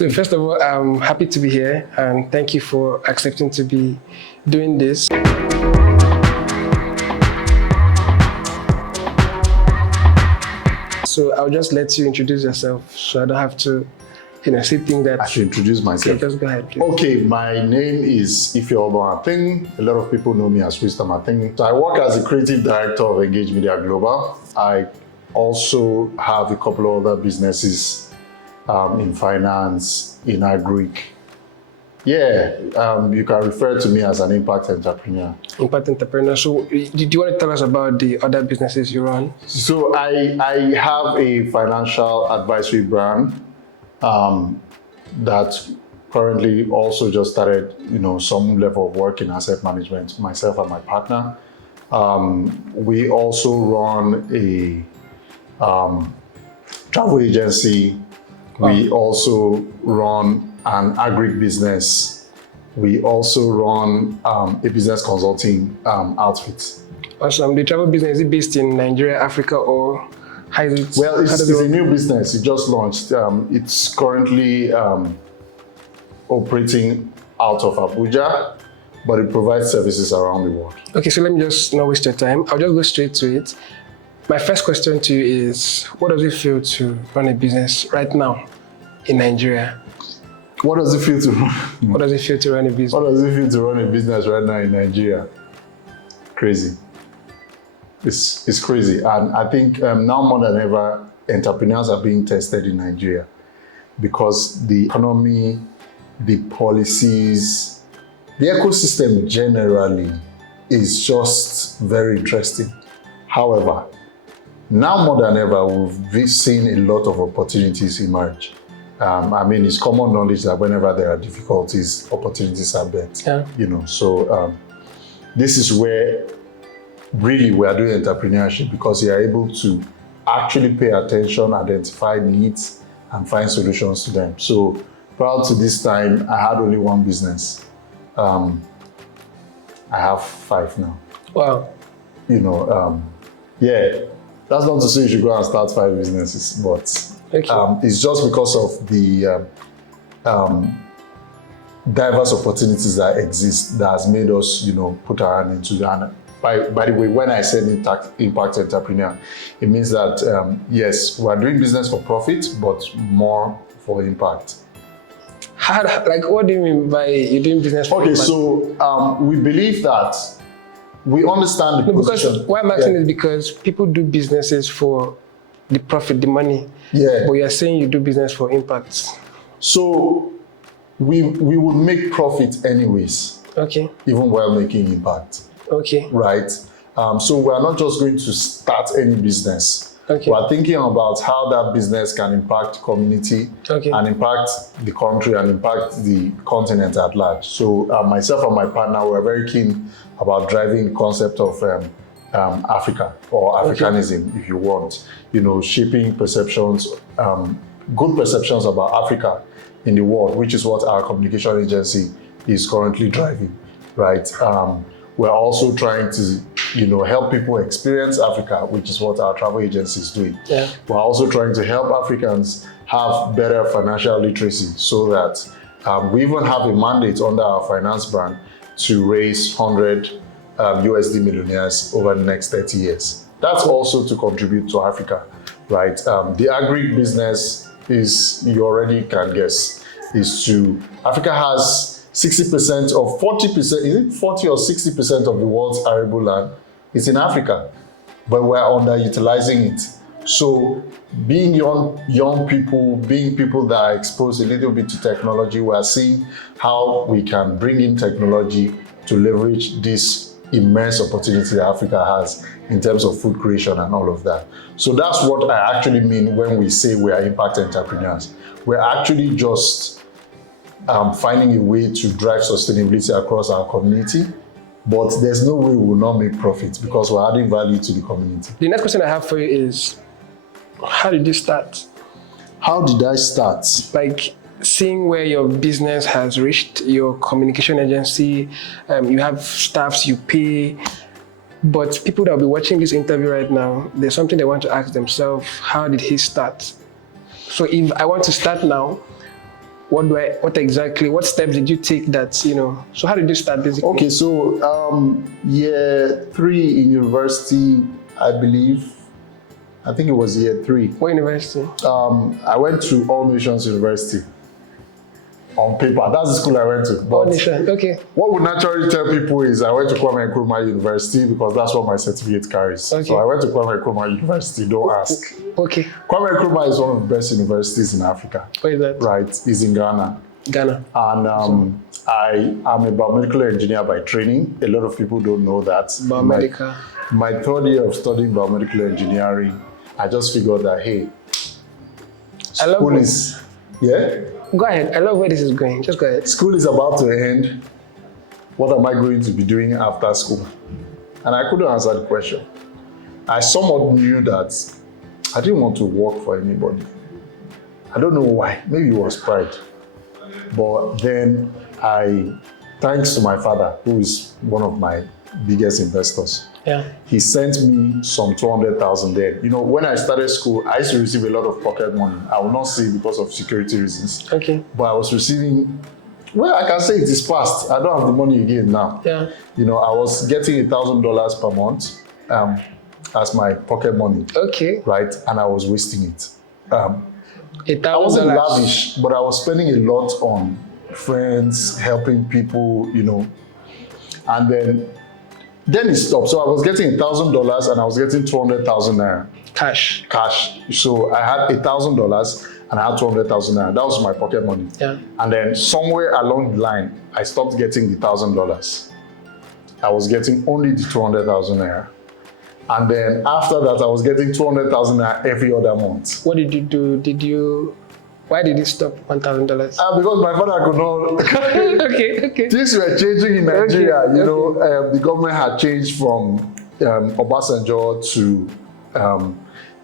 So first of all, I'm happy to be here and thank you for accepting to be doing this. So I'll just let you introduce yourself so I don't have to, say things that... I should introduce myself. Okay, just go ahead, please. Okay, my name is Wisdom Ating. A lot of people know me as Wisdom Ating. So I work as the creative director of Ngage Media Global. I also have a couple of other businesses in finance, in agri. Yeah, you can refer to me as an impact entrepreneur. Impact entrepreneur. So do you want to tell us about the other businesses you run? So I have a financial advisory brand that currently also just started, some level of work in asset management, myself and my partner. We also run a travel agency. We also run an agri business. We also run a business consulting outfit. Awesome. The travel business, is it based in Nigeria, Africa, or how is it? Well, it's a new business. It just launched. It's currently operating out of Abuja, but it provides services around the world. Okay, so let me just not waste your time. I'll just go straight to it. My first question to you is, what does it feel to run a business right now in Nigeria? What does it feel to run? What does it feel to run a business? What does it feel to run a business right now in Nigeria? Crazy. It's crazy. And I think now more than ever, entrepreneurs are being tested in Nigeria because the economy, the policies, the ecosystem generally is just very interesting. However, now more than ever, we've seen a lot of opportunities emerge. It's common knowledge that whenever there are difficulties, opportunities are bet. Yeah. So this is where really we are doing entrepreneurship because you are able to actually pay attention, identify needs, and find solutions to them. So prior to this time, I had only one business. I have 5 now. Wow. Yeah, that's not to say you should go and start 5 businesses, but it's just because of the diverse opportunities that exist that has made us, put our hand into that. By the way, when I said impact entrepreneur, it means that, yes, we're doing business for profit, but more for impact. What do you mean by you're doing business for impact? So we believe that we understand the position. Because why I'm asking is because people do businesses for the profit, the money. Yeah. But you're saying you do business for impact. So we would make profit anyways. Okay. Even while making impact. Okay. Right? So we're not just going to start any business. Okay. We're thinking about how that business can impact community and impact the country and impact the continent at large. So myself and my partner were very keen about driving the concept of Africa or Africanism, if you want. Shaping perceptions, good perceptions about Africa in the world, which is what our communication agency is currently driving, right? We're also trying to, help people experience Africa, which is what our travel agency is doing. Yeah. We're also trying to help Africans have better financial literacy so that we even have a mandate under our finance brand to raise 100 USD millionaires over the next 30 years. That's also to contribute to Africa, right? The agri business is, you already can guess, Africa has 60% or 40%, is it 40 or 60% of the world's arable land is in Africa, but we're underutilizing it. So being young people, being people that are exposed a little bit to technology, we're seeing how we can bring in technology to leverage this immense opportunity that Africa has in terms of food creation and all of that. So that's what I actually mean when we say we are impact entrepreneurs. We're actually just finding a way to drive sustainability across our community, but there's no way we will not make profits because we're adding value to the community. The next question I have for you is, how did you start? How did I start? Seeing where your business has reached, your communication agency, you have staffs you pay, but people that will be watching this interview right now, there's something they want to ask themselves, how did he start? So if I want to start now, what steps did you take that, so how did you start basically? Okay, so year 3 in university, I think it was year 3. What university? I went to All Nations University. On paper, that's the school I went to. All Nations, okay. What we naturally tell people is I went to Kwame Nkrumah University because that's what my certificate carries. Okay. So I went to Kwame Nkrumah University, don't ask. Okay. Kwame Nkrumah is one of the best universities in Africa. Where is that? Right, it's in Ghana. Ghana. And I am a biomedical engineer by training. A lot of people don't know that. Biomedical. My 3rd year of studying biomedical engineering, I just figured that, hey, school is, yeah? Go ahead. I love where this is going. Just go ahead. School is about to end. What am I going to be doing after school? And I couldn't answer the question. I somewhat knew that I didn't want to work for anybody. I don't know why. Maybe it was pride. But then thanks to my father, who is one of my biggest investors, he sent me some 200,000 then. When I started school, I used to receive a lot of pocket money. I will not say because of security reasons. Okay. But I was receiving, I can say it is past. I don't have the money again now. Yeah. I was getting $1,000 per month as my pocket money. Okay. Right? And I was wasting it. $1,000. I wasn't lavish, but I was spending a lot on friends, helping people, and then it stopped. So I was getting $1,000 and I was getting 200,000 naira. Cash. So I had $1,000 and I had 200,000 naira. That was my pocket money. Yeah. And then somewhere along the line, I stopped getting the $1,000. I was getting only the 200,000 naira. And then after that, I was getting 200,000 naira every other month. What did you do? Why did you stop $1,000? Because my father could not. Okay. Things were changing in Nigeria. The government had changed from Obasanjo to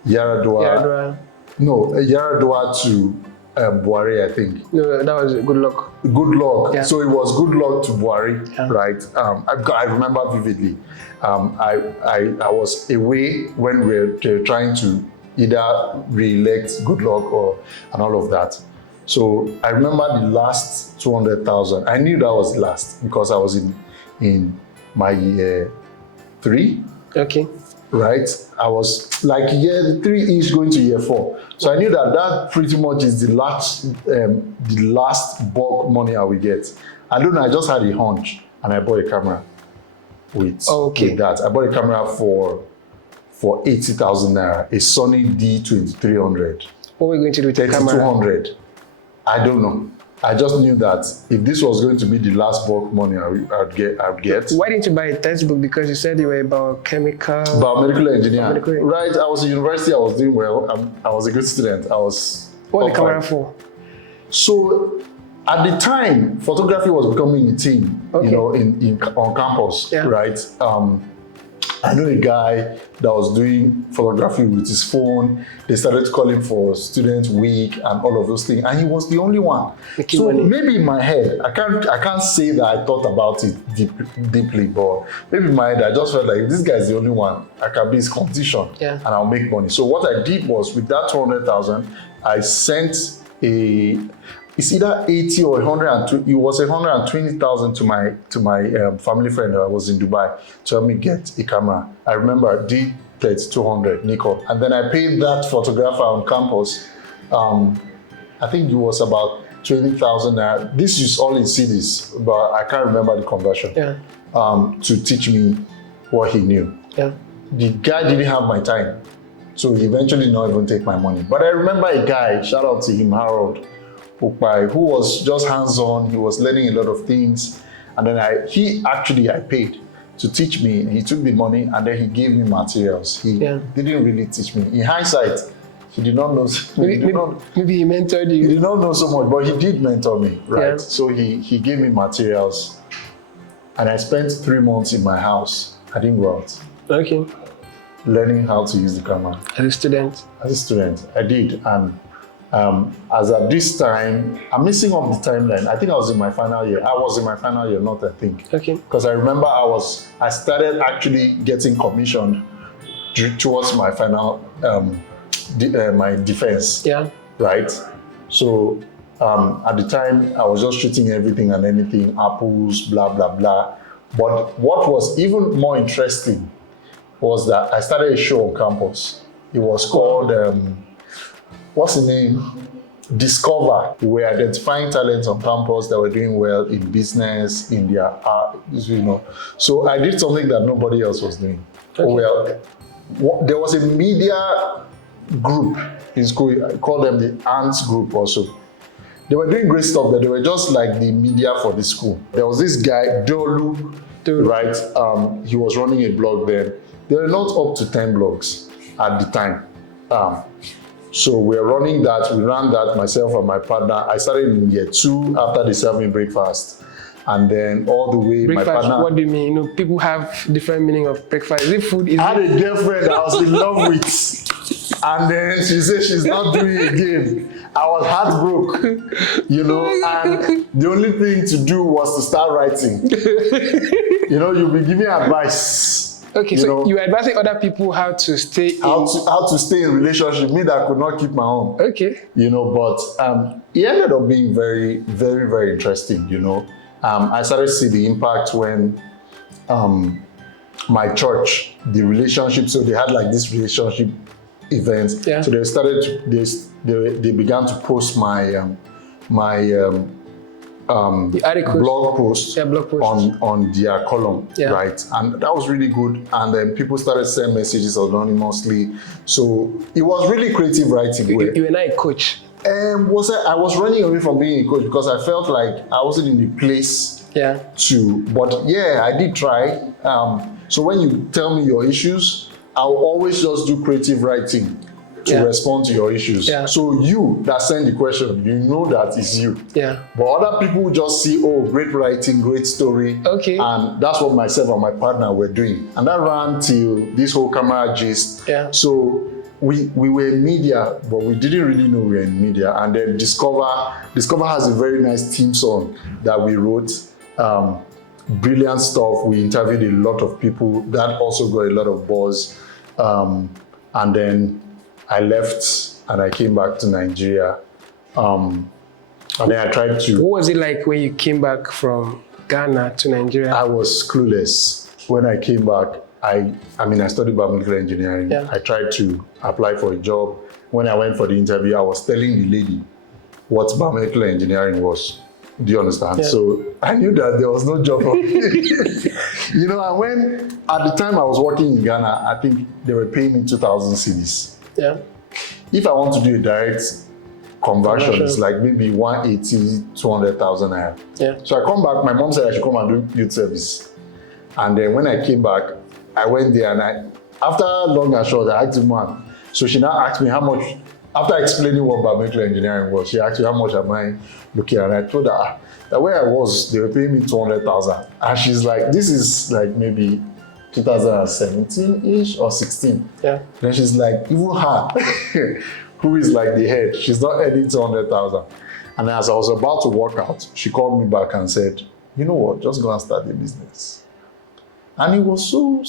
Yaradua. No, Yaradua to Buhari, I think. No, that was good luck. Good luck. Yeah. So it was good luck to Buhari, right? I remember vividly. I was away when we were trying to either re-elect good luck and all of that. So I remember the last 200,000. I knew that was the last because I was in my year 3. Okay. Right? I was like year 3-ish going to year 4. So I knew that pretty much is the last bulk money I will get. I don't know, I just had a hunch and I bought a camera with that. I bought a camera for 80,000 naira, a Sony D2300. What were you going to do with the camera? 3200. I don't know. I just knew that if this was going to be the last bulk money I'd get. Why didn't you buy a textbook? Because you said you were biomedical engineer. Right. I was in university. I was doing well. I was a good student. I was. What the camera for? So at the time, photography was becoming a thing. On campus. Yeah. Right. I know a guy that was doing photography with his phone. They started calling for Student Week and all of those things, and he was the only one. So maybe in my head, I can't say that I thought about it deeply, but maybe in my head I just felt like if this guy is the only one, I can be his competition, and I'll make money. So what I did was with that 200,000, I sent it's either 80 or 120. It was 120,000 to my family friend that was in Dubai to help me get a camera. I remember D3200 Nikon, and then I paid that photographer on campus. I think it was about 20,000. This is all in CDs, but I can't remember the conversion. Yeah. To teach me what he knew. Yeah. The guy didn't have my time, so he eventually did not even take my money. But I remember a guy, shout out to him, Harold, who was just hands-on. He was learning a lot of things, and then I paid to teach me. He took the money and then he gave me materials. He didn't really teach me. In hindsight, he did not know. Maybe he mentored you. He did not know so much, but he did mentor me, right? Yeah. So he gave me materials, and I spent 3 months in my house. I didn't go out. Okay. Learning how to use the camera. As a student? As a student, I did. And as at this time, I'm missing off the timeline. I think I was in my final year. I was in my final year, not I think. Okay. Because I remember I started actually getting commissioned towards my final, my defense. Yeah. Right? So At the time, I was just shooting everything and anything, apples, blah, blah, blah. But what was even more interesting was that I started a show on campus. It was called, what's the name? Discover. We were identifying talents on campus that were doing well in business, in their art, you know. So I did something that nobody else was doing. Okay. Well, there was a media group in school. I call them the Ants group also. They were doing great stuff, but they were just like the media for the school. There was this guy, Dolu, right? He was running a blog then. There were not up to 10 blogs at the time. So we were running that, we ran that, myself and my partner. I started in year 2 after they served me breakfast. And then all the way, breakfast, my partner. what do you mean? You know, people have different meaning of breakfast. Is it food? I had a girlfriend I was in love with. And then she said she's not doing it again. I was heartbroken, you know, and the only thing to do was to start writing. You know, you'll be giving advice. Okay, so you were advising other people how to stay how to stay in relationship, me that could not keep my own. Okay. You know, but it ended up being very, very, very interesting, you know. I started to see the impact when my church, the relationship, so they had like this relationship events. Yeah. So they started, they began to post my the articles. blog post, blog post on their column, right? And that was really good. And then people started sending messages anonymously. So it was really creative writing. You were not a coach. I was running away from being a coach because I felt like I wasn't in the place but yeah, I did try. So when you tell me your issues, I'll always just do creative writing to respond to your issues. Yeah. So you that send the question, you know that is you. Yeah. But other people just see, oh, great writing, great story. Okay. And that's what myself and my partner were doing. And that ran till this whole camera gist. Yeah. So we were in media, but we didn't really know we were in media. And then Discover has a very nice theme song that we wrote. Brilliant stuff. We interviewed a lot of people. That also got a lot of buzz. And then I left and I came back to Nigeria. And then I tried to... What was it like when you came back from Ghana to Nigeria? I was clueless. When I came back, I studied biomedical engineering. Yeah. I tried to apply for a job. When I went for the interview, I was telling the lady what biomedical engineering was. Do you understand? Yeah. So I knew that there was no job for me. You know, and when, at the time I was working in Ghana, I think they were paying me 2,000 cedis. Yeah. If I want to do a direct conversion, it's like maybe 180, 200,000 naira. Yeah. So I come back, my mom said I should come and do youth service. And then when I came back, I went there and after long and short, I asked the man. So she now asked me how much, after explaining what biomedical engineering was, she asked me how much am I looking at. And I told her that where I was, they were paying me 200,000. And she's like, this is like maybe 2017-ish or 16. Yeah. Then she's like, even her, who is like the head, she's not earning 200,000. And as I was about to walk out, she called me back and said, you know what, just go and start a business. And it was so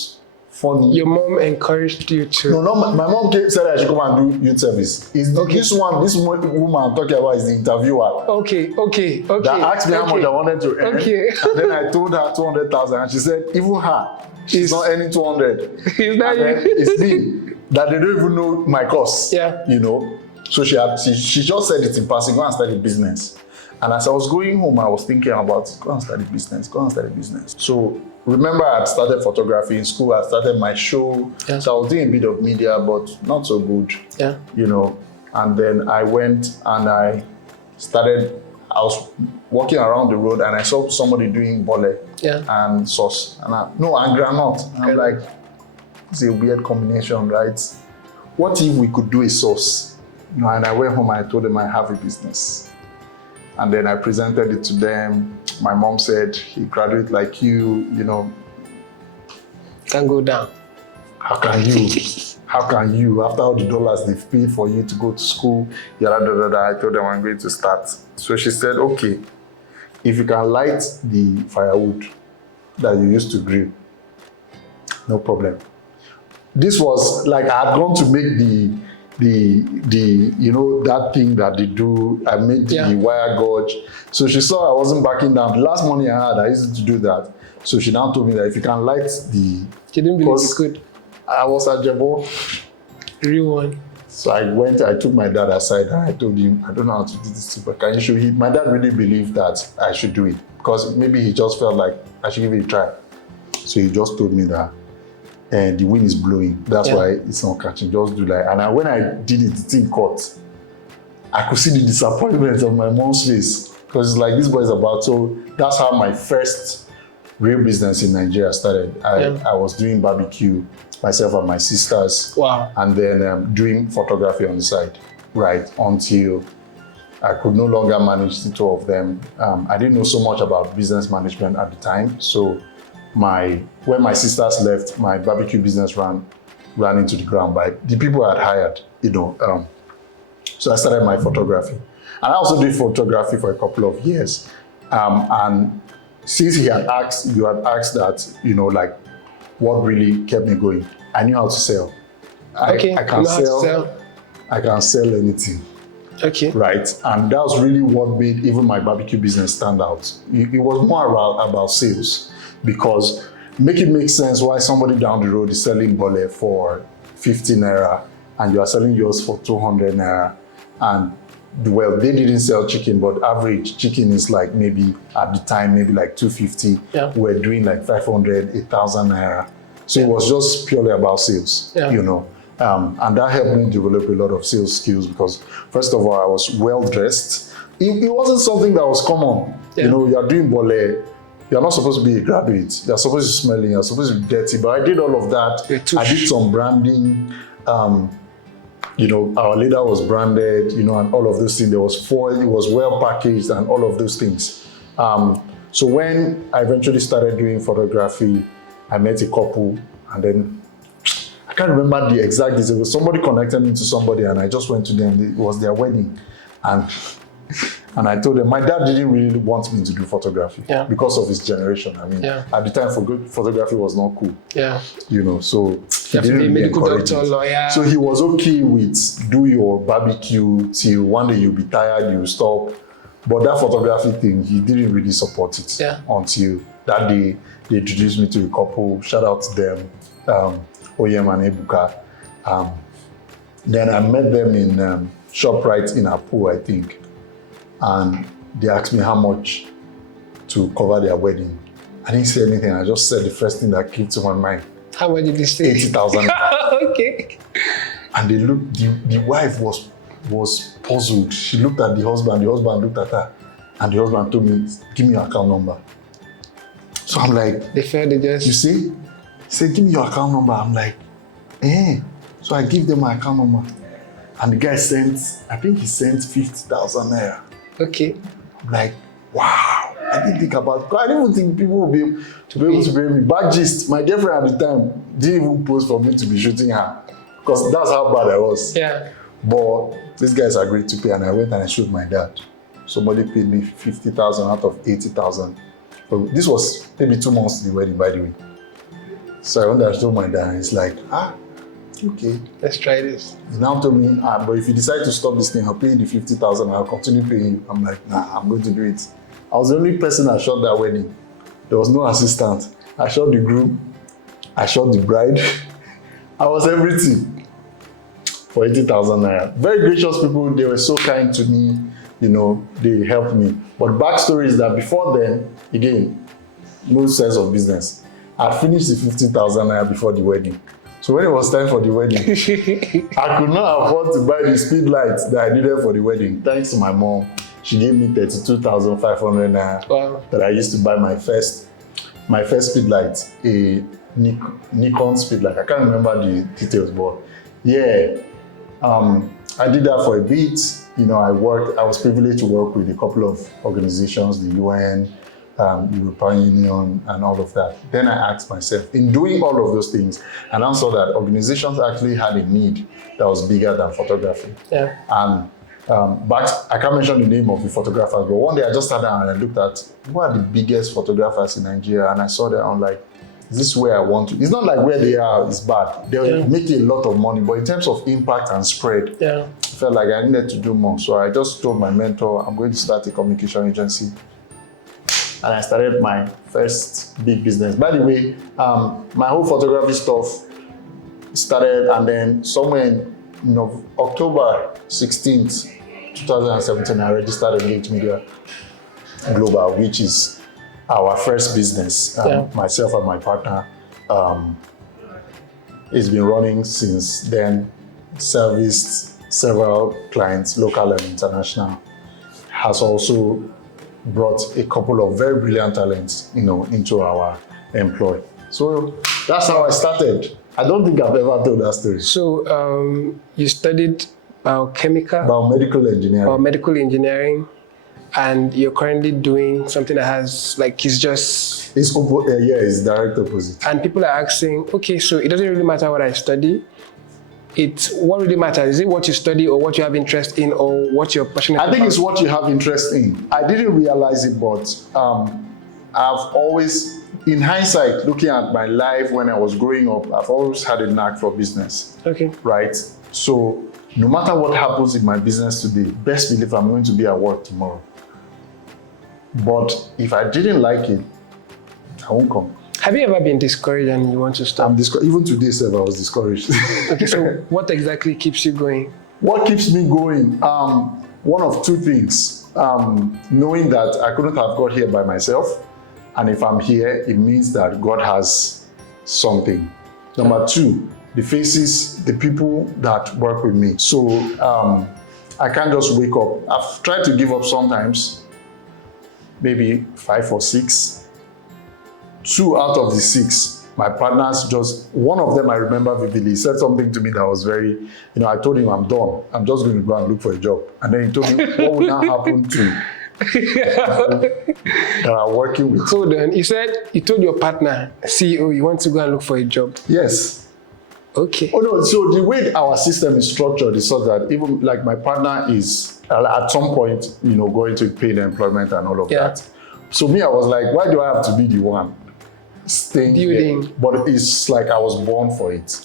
funny. Your mom encouraged you to... No, my mom said I should come and do youth service. This woman I'm talking about is the interviewer. Okay. That asked me how much I wanted to earn. Okay. And then I told her 200,000 and she said, even her, she's not earning 200. Is that you? It's me, that they don't even know my course. Yeah. You know? So she just said it in passing, go and start a business. And as I was going home, I was thinking about, go and start a business. So remember I had started photography in school, I started my show. Yeah. So I was doing a bit of media, but not so good. Yeah. You know, and then I went and I was walking around the road and I saw somebody doing bole and sauce. And granite. And I'm like, it's a weird combination, right? What if we could do a sauce? You know, and I went home and I told them I have a business. And then I presented it to them. My mom said, he graduate like you, you know. Can go down. How can you? After all the dollars they've paid for you to go to school, I told them I'm going to start. So she said, okay, if you can light the firewood that you used to grill, no problem. This was like I had gone to make that thing that they do. I made the wire gauge. So she saw I wasn't backing down. The last money I had, I used to do that. So she now told me that if you can light the... She didn't believe you could. I was at Jebo. Real one. So I took my dad aside and I told him, I don't know how to do this, but can you show him? My dad really believed that I should do it because maybe he just felt like I should give it a try. So he just told me that the wind is blowing. That's why it's not catching. Just do like, and when I did it, the thing caught. I could see the disappointment on my mom's face because it's like this boy is about. So that's how my first real business in Nigeria started. I was doing barbecue, myself and my sisters. Wow. And then doing photography on the side, right, until I could no longer manage the two of them. I didn't know so much about business management at the time. So when my sisters left, my barbecue business ran into the ground by the people I had hired, So I started my photography. And I also did photography for a couple of years. And since you had asked that, what really kept me going, I knew how to sell. I can sell anything. Okay. Right. And that was really what made even my barbecue business stand out. It was more about sales, because make it make sense why somebody down the road is selling bole for 50 naira and you are selling yours for 200 naira. And well, they didn't sell chicken, but average chicken is like maybe at the time, maybe like 250. Yeah. We're doing like 500, 1,000 naira. So it was just purely about sales, and that helped me develop a lot of sales skills because first of all, I was well dressed. It wasn't something that was common. Yeah. You're doing bole, you're not supposed to be a graduate. You're supposed to smell, you're supposed to be dirty, but I did all of that. I did some branding. Our leader was branded, and all of those things. There was foil, it was well packaged and all of those things. So when I eventually started doing photography, I met a couple and then I can't remember the exact details. Somebody connected me to somebody and I just went to them. It was their wedding. And I told them, my dad didn't really want me to do photography because of his generation. I mean, at the time, photography was not cool. Yeah. So he didn't really encourage it. So he was okay with do your barbecue till one day you'll be tired, you'll stop. But that photography thing, he didn't really support it until that day they introduced me to a couple. Shout out to them, Oyem and Ebuka. Then I met them in ShopRite in Apu, I think. And they asked me how much to cover their wedding. I didn't say anything. I just said the first thing that came to my mind. How much did you say? 80,000. Okay. And they looked. The wife was puzzled. She looked at the husband looked at her, and the husband told me, "Give me your account number." So I'm like, they felt it just. You see? He said, "Give me your account number." I'm like, eh. So I give them my account number, and the guy sent 50,000 naira. Okay. I'm like, wow. I didn't think about it. I didn't even think people would be able to pay me. Bad gist, my girlfriend at the time didn't even post for me to be shooting her because that's how bad I was. Yeah. But these guys agreed to pay and I went and I showed my dad. Somebody paid me 50,000 out of 80,000. So this was maybe 2 months to the wedding, by the way. So I went and I showed my dad and he's like, okay. Let's try this. He now told me, but if you decide to stop this thing, I'll pay you the 50,000 and I'll continue paying you. I'm like, nah, I'm going to do it. I was the only person that shot that wedding. There was no assistant. I shot the groom. I shot the bride. I was everything for 80,000 naira. Very gracious people. They were so kind to me. They helped me. But backstory is that before then, again, no sense of business. I finished the 50,000 naira before the wedding. So when it was time for the wedding, I could not afford to buy the speed lights that I needed for the wedding. Thanks to my mom. She gave me 32,500 naira that I used to buy my first speed light, a Nikon speed light. I can't remember the details, but yeah, I did that for a bit. I was privileged to work with a couple of organizations, the UN, European Union, and all of that. Then I asked myself, in doing all of those things, and I saw that organizations actually had a need that was bigger than photography. Yeah. And but I can't mention the name of the photographers, but one day I just sat down and I looked at who are the biggest photographers in Nigeria, and I saw that I'm like, is this where I want to? It's not like where they are is bad. They'll make a lot of money, but in terms of impact and spread, I felt like I needed to do more. So I just told my mentor, I'm going to start a communication agency. And I started my first big business. By the way, my whole photography stuff started, and then somewhere in October 16th, 2017, I registered Ngage Media Global, which is our first business. Myself and my partner. It's been running since then, serviced several clients, local and international. Has also brought a couple of very brilliant talents, into our employ. So that's how I started. I don't think I've ever told that story. So you studied biomedical engineering, and you're currently doing something that has it's direct opposite. And people are asking, okay, so it doesn't really matter what I study. It's what really matters. Is it what you study or what you have interest in or what you're passionate about? I think it's what you have interest in. I didn't realize it, but I've always, in hindsight, looking at my life when I was growing up, I've always had a knack for business. Okay. Right? So no matter what happens in my business today, best believe I'm going to be at work tomorrow. But if I didn't like it, I won't come. Have you ever been discouraged and you want to stop? Even today, I was discouraged. Okay, so what exactly keeps you going? What keeps me going? One of two things. Knowing that I couldn't have got here by myself. And if I'm here, it means that God has something. Number two, the people that work with me. So I can't just wake up. I've tried to give up sometimes, maybe 5 or 6. 2 out of the 6, my partners, just one of them I remember vividly, he said something to me that was very, I told him I'm done. I'm just going to go and look for a job. And then he told me what will now happen to that are working with. Hold on, you told your partner, CEO, you want to go and look for a job? Yes. Okay. Oh no, so the way our system is structured is so that even like my partner is at some point, going to paid employment and all of that. So me, I was like, why do I have to be the one staying building here? But it's like I was born for it.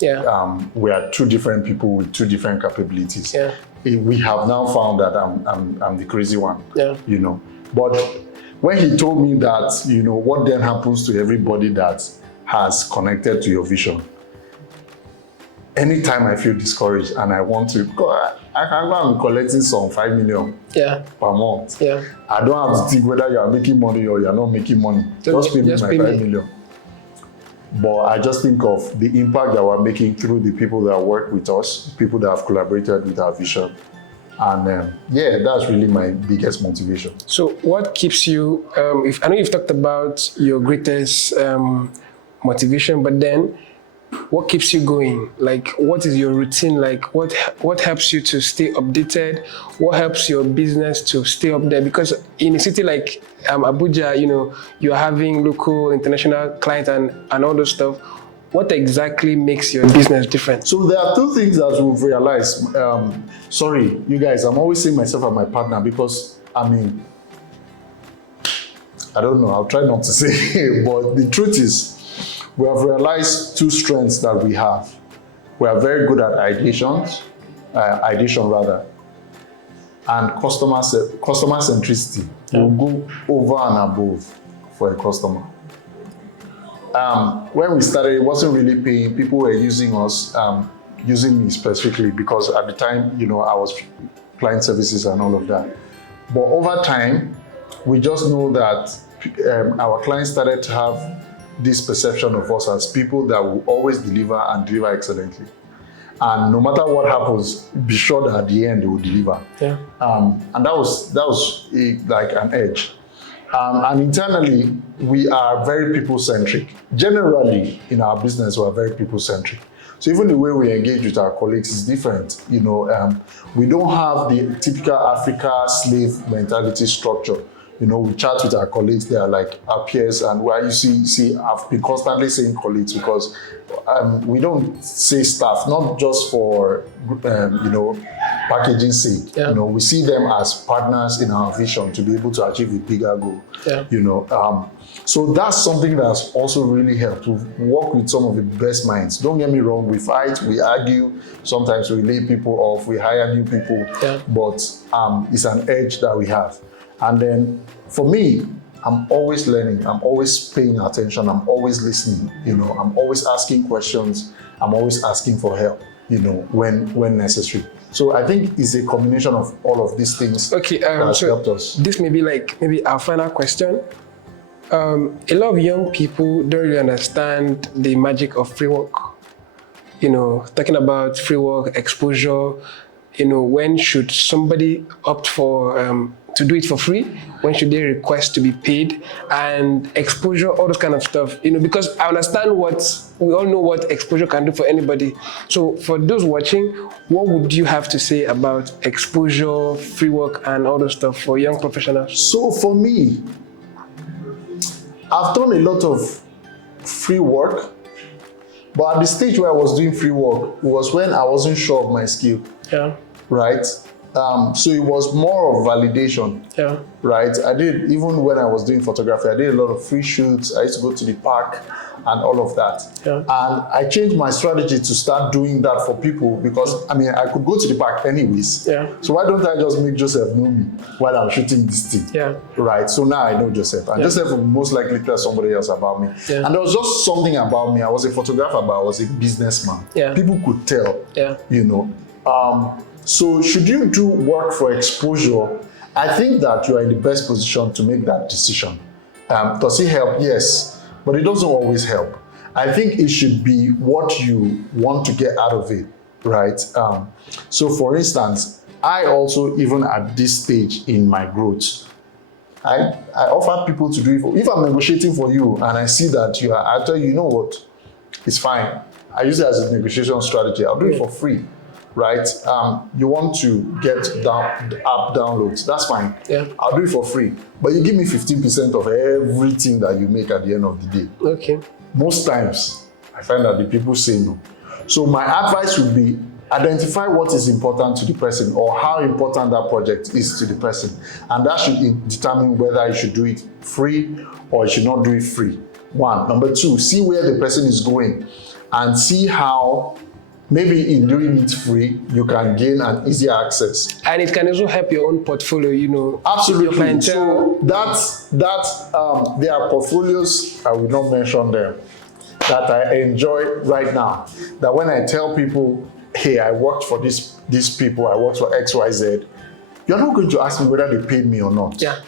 We are 2 different people with 2 different capabilities. We have now found that I'm the crazy one. But when he told me that, what then happens to everybody that has connected to your vision? Anytime I feel discouraged and I want to go, I can go and collecting some 5 million per month. I don't have to think whether you are making money or you are not making money. Just pay me my 5 million. But I just think of the impact that we're making through the people that work with us, people that have collaborated with our vision. And that's really my biggest motivation. So what keeps you, I know you've talked about your greatest motivation, but then what keeps you going? Like, what is your routine? Like, what helps you to stay updated? What helps your business to stay up there? Because in a city like Abuja, you're having local, international clients and all those stuff. What exactly makes your business different? So there are 2 things that we've realized. Sorry, you guys, I'm always saying myself and my partner because, I don't know, I'll try not to say, but the truth is, we have realized 2 strengths that we have. We are very good at ideation, and customer centricity. We'll go over and above for a customer. When we started, it wasn't really paying. People were using us, using me specifically because at the time, I was client services and all of that. But over time, we just know that our clients started to have this perception of us as people that will always deliver and deliver excellently. And no matter what happens, be sure that at the end they will deliver. And that was like an edge. And internally, we are very people-centric. Generally, in our business, we are very people-centric. So even the way we engage with our colleagues is different. We don't have the typical Africa slave mentality structure. We chat with our colleagues, they are like our peers, and why you see, I've been constantly saying colleagues because we don't say staff, not just for, packaging sake. Yeah. You know, we see them as partners in our vision to be able to achieve a bigger goal. Yeah. You know, so that's something that's also really helped. We work with some of the best minds. Don't get me wrong, we fight, we argue, sometimes we lay people off, we hire new people, but it's an edge that we have. And then for me, I'm always learning, I'm always paying attention, I'm always listening, you know, I'm always asking questions, I'm always asking for help, you know, when necessary. So I think it's a combination of all of these things that has helped us. This may be like maybe our final question. A lot of young people don't really understand the magic of free work. You know, talking about free work, exposure, you know, when should somebody opt for to do it for free? When should they request to be paid? And exposure, all those kind of stuff. You know, because I understand we all know what exposure can do for anybody. So for those watching, what would you have to say about exposure, free work, and all those stuff for young professionals? So for me, I've done a lot of free work, but at the stage where I was doing free work was when I wasn't sure of my skill. Yeah. Right? So it was more of validation. Yeah. Right? I did, even when I was doing photography, I did a lot of free shoots. I used to go to the park and all of that. Yeah. And I changed my strategy to start doing that for people because, I mean, I could go to the park anyways. Yeah. So why don't I just make Joseph know me while I'm shooting this thing? Yeah. Right? So now I know Joseph. And Joseph will most likely tell somebody else about me. Yeah. And there was just something about me. I was a photographer, but I was a businessman. Yeah. People could tell, Yeah. you know. So should you do work for exposure? I think that you are in the best position to make that decision. Does it help? Yes, but it doesn't always help. I think it should be what you want to get out of it, right? So for instance, I also, even at this stage in my growth, I offer people to do it. If I'm negotiating for you and I see that you are, I tell you, you know what, it's fine. I use it as a negotiation strategy. I'll do it for free. Right? You want to get the app downloads, that's fine. Yeah. I'll do it for free. But you give me 15% of everything that you make at the end of the day. Okay. Most times, I find that the people say no. So my advice would be identify what is important to the person or how important that project is to the person. And that should determine whether you should do it free or you should not do it free. One. Number two, see where the person is going and see how maybe in doing it free, you can gain an easier access. And it can also help your own portfolio, you know. Absolutely. So there are portfolios, I will not mention them, that I enjoy right now. That when I tell people, hey, I worked for these people, I worked for XYZ, you're not going to ask me whether they paid me or not. Yeah.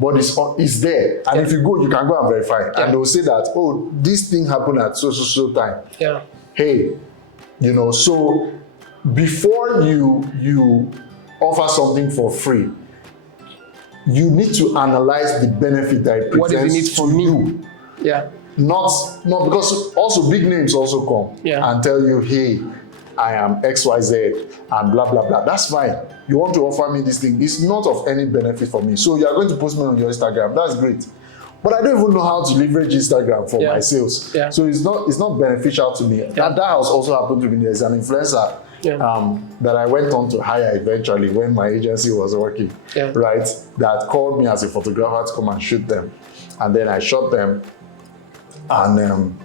But it's there. And if you go, you can go and verify. Yeah. And they'll say that, oh, this thing happened at so time. Yeah. Hey, you know, so before you offer something for free, you need to analyze the benefit that it presents. What is in it for me? You. Yeah. Not because also big names also come and tell you, hey, I am XYZ and blah, blah, blah. That's fine. You want to offer me this thing. It's not of any benefit for me. So you are going to post me on your Instagram. That's great. But I don't even know how to leverage Instagram for my sales. Yeah. So it's not beneficial to me. That has also happened to me. There's an influencer that I went on to hire eventually when my agency was working, right? That called me as a photographer to come and shoot them. And then I shot them. And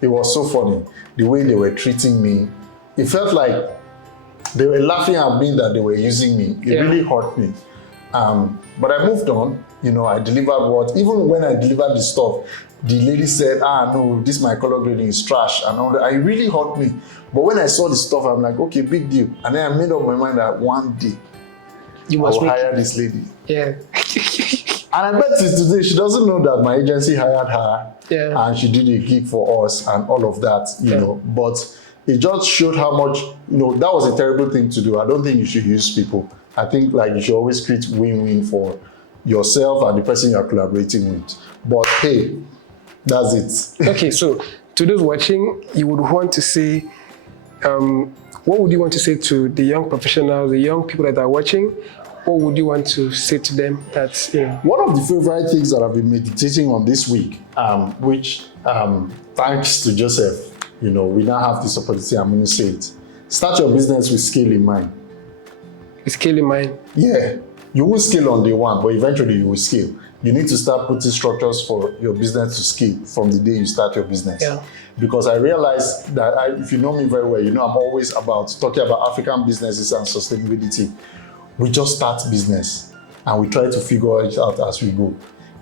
it was so funny. The way they were treating me, it felt like they were laughing at me that they were using me. It really hurt me. But I moved on. You know, I delivered what, even when I delivered the stuff, the lady said, no, this my color grading is trash. And all that. It really hurt me. But when I saw the stuff, I'm like, okay, big deal. And then I made up my mind that one day, I will hire this lady. Yeah. And I bet today she doesn't know that my agency hired her. Yeah. And she did a gig for us and all of that, you know. But it just showed how much, you know, that was a terrible thing to do. I don't think you should use people. I think like you should always create win-win for yourself and the person you're collaborating with. But hey, that's it. Okay, so to those watching, you would want to say, what would you want to say to the young professionals, the young people that are watching? What would you want to say to them? That's, you know. One of the favorite things that I've been meditating on this week, which thanks to Joseph, you know, we now have this opportunity, I'm going to say it. Start your business with scale in mind. Scale in mind. Yeah, you will scale on day one, but eventually you will scale. You need to start putting structures for your business to scale from the day you start your business. Yeah. Because I realized that if you know me very well, you know I'm always about talking about African businesses and sustainability. We just start business and we try to figure it out as we go.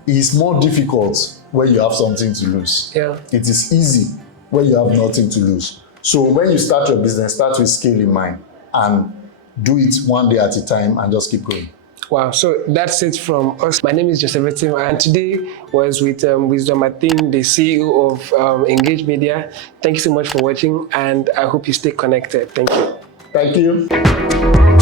It's more difficult when you have something to lose. Yeah. It is easy when you have nothing to lose. So when you start your business, start with scale in mind and do it one day at a time and just keep going. Wow, so that's it from us. My name is Joseph Etim, and today was with Wisdom Ating, the CEO of Ngage Media. Thank you so much for watching, and I hope you stay connected. Thank you. Thank you.